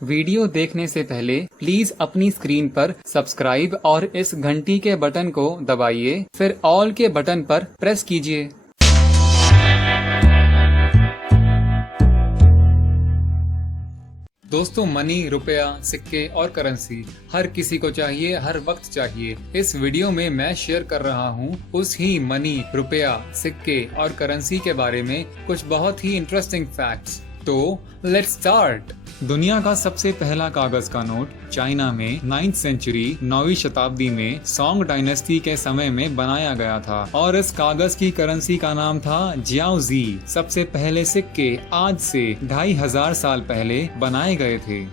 Video देखने से पहले प्लीज अपनी स्क्रीन पर सब्सक्राइब और इस घंटी के बटन को दबाइए, फिर ऑल के बटन पर प्रेस कीजिए। दोस्तों, मनी, रुपया, सिक्के और करेंसी हर किसी को चाहिए, हर वक्त चाहिए। इस वीडियो में मैं शेयर कर रहा हूँ उस ही मनी, रुपया, सिक्के और करेंसी के बारे में कुछ बहुत ही इंटरेस्टिंग फैक्ट्स। तो लेट्स स्टार्ट। दुनिया का सबसे पहला कागज का नोट चाइना में 9वीं सेंचुरी 9वीं शताब्दी में सोंग डायनेस्टी के समय में बनाया गया था और इस कागज की करेंसी का नाम था जियाओजी। सबसे पहले सिक्के आज से 2500 साल पहले बनाए गए थे।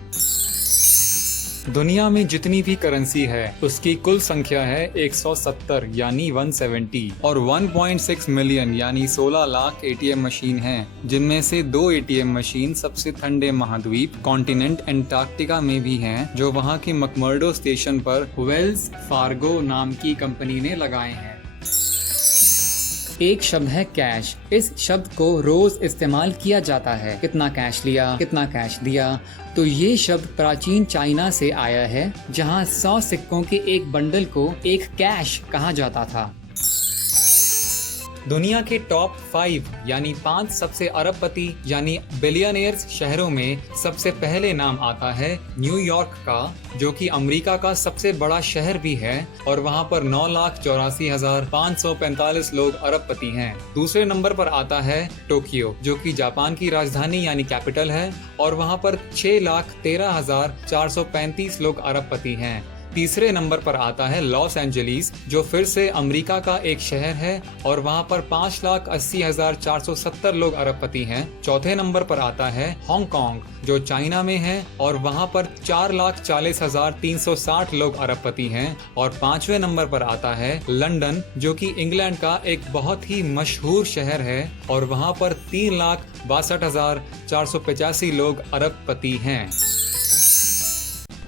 दुनिया में जितनी भी करेंसी है उसकी कुल संख्या है 170 यानी 170 और 1.6 मिलियन यानी 16 लाख एटीएम मशीन हैं, जिनमें से 2 एटीएम मशीन सबसे ठंडे महाद्वीप कॉन्टिनेंट एंटार्क्टिका में भी हैं, जो वहां के मकमर्डो स्टेशन पर वेल्स फार्गो नाम की कंपनी ने लगाए हैं। एक शब्द है कैश। इस शब्द को रोज इस्तेमाल किया जाता है। कितना कैश लिया, कितना कैश दिया। तो ये शब्द प्राचीन चाइना से आया है, जहाँ 100 सिक्कों के एक बंडल को एक कैश कहा जाता था। दुनिया के टॉप 5 यानी 5 सबसे अरबपति यानी बिलियनियर्स शहरों में सबसे पहले नाम आता है न्यूयॉर्क का, जो कि अमेरिका का सबसे बड़ा शहर भी है और वहां पर 9,84,545 लोग अरबपति हैं। दूसरे नंबर पर आता है टोक्यो, जो कि जापान की राजधानी यानी कैपिटल है और वहां पर 6,13,435 लोग अरबपति हैं। तीसरे नंबर पर आता है लॉस एंजलिस, जो फिर से अमेरिका का एक शहर है और वहां पर 5,80,470 लोग अरबपति हैं। चौथे नंबर पर आता है हांगकांग, जो चाइना में है और वहां पर 4,40,360 लोग अरबपति हैं। और 5वें नंबर पर आता है लंदन, जो कि इंग्लैंड का एक बहुत ही मशहूर शहर है और वहां पर 3,62,485 लोग अरबपति हैं।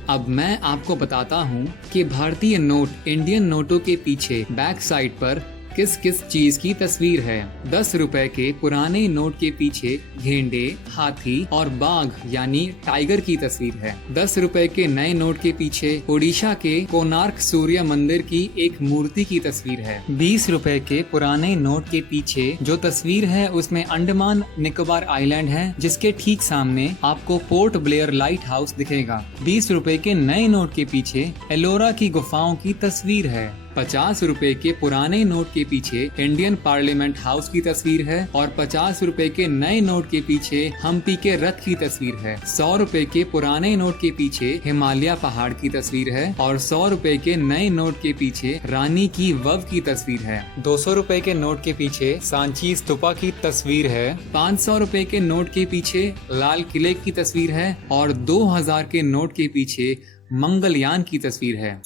अब मैं आपको बताता हूँ कि भारतीय नोट इंडियन नोटों के पीछे बैक साइड पर किस किस चीज की तस्वीर है। 10 रुपए के पुराने नोट के पीछे गेंडे, हाथी और बाघ यानी टाइगर की तस्वीर है। 10 रुपए के नए नोट के पीछे ओडिशा के कोणार्क सूर्य मंदिर की एक मूर्ति की तस्वीर है। 20 रुपए के पुराने नोट के पीछे जो तस्वीर है उसमें अंडमान निकोबार आइलैंड है, जिसके ठीक सामने आपको पोर्ट ब्लेयर लाइट हाउस दिखेगा। 20 रुपए के नए नोट के पीछे एलोरा की गुफाओं की तस्वीर है। 50 रुपए के पुराने नोट के पीछे इंडियन पार्लियामेंट हाउस की तस्वीर है और 50 रुपए के नए नोट के पीछे हम्पी के रथ की तस्वीर है। 100 रुपए के पुराने नोट के पीछे हिमालय पहाड़ की तस्वीर है और 100 रुपए के नए नोट के पीछे रानी की वव की तस्वीर है। 200 रुपए के नोट के पीछे सांची स्तूपा की तस्वीर है। 500 रुपए के नोट के पीछे लाल किले की तस्वीर है और 2000 के नोट के पीछे मंगलयान की तस्वीर है।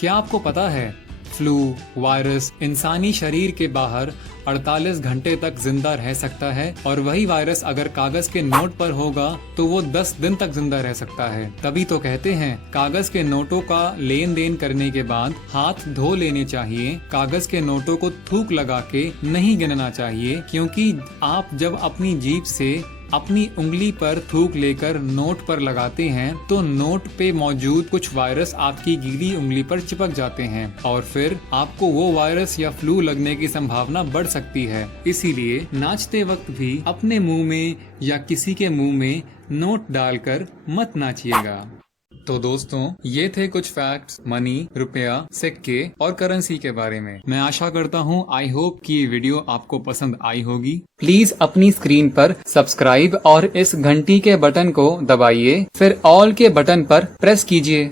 क्या आपको पता है फ्लू वायरस इंसानी शरीर के बाहर 48 घंटे तक जिंदा रह सकता है और वही वायरस अगर कागज के नोट पर होगा तो वो 10 दिन तक जिंदा रह सकता है। तभी तो कहते हैं कागज के नोटों का लेन देन करने के बाद हाथ धो लेने चाहिए। कागज के नोटों को थूक लगा के नहीं गिनना चाहिए, क्योंकि आप जब अपनी जीभ से अपनी उंगली पर थूक लेकर नोट पर लगाते हैं तो नोट पे मौजूद कुछ वायरस आपकी गीली उंगली पर चिपक जाते हैं और फिर आपको वो वायरस या फ्लू लगने की संभावना बढ़ सकती है। इसीलिए नाचते वक्त भी अपने मुंह में या किसी के मुंह में नोट डालकर मत नाचिएगा। तो दोस्तों, ये थे कुछ फैक्ट्स मनी, रुपया, सिक्के और करेंसी के बारे में। मैं आशा करता हूँ आई होप कि ये वीडियो आपको पसंद आई होगी। प्लीज अपनी स्क्रीन पर सब्सक्राइब और इस घंटी के बटन को दबाइए, फिर ऑल के बटन पर प्रेस कीजिए।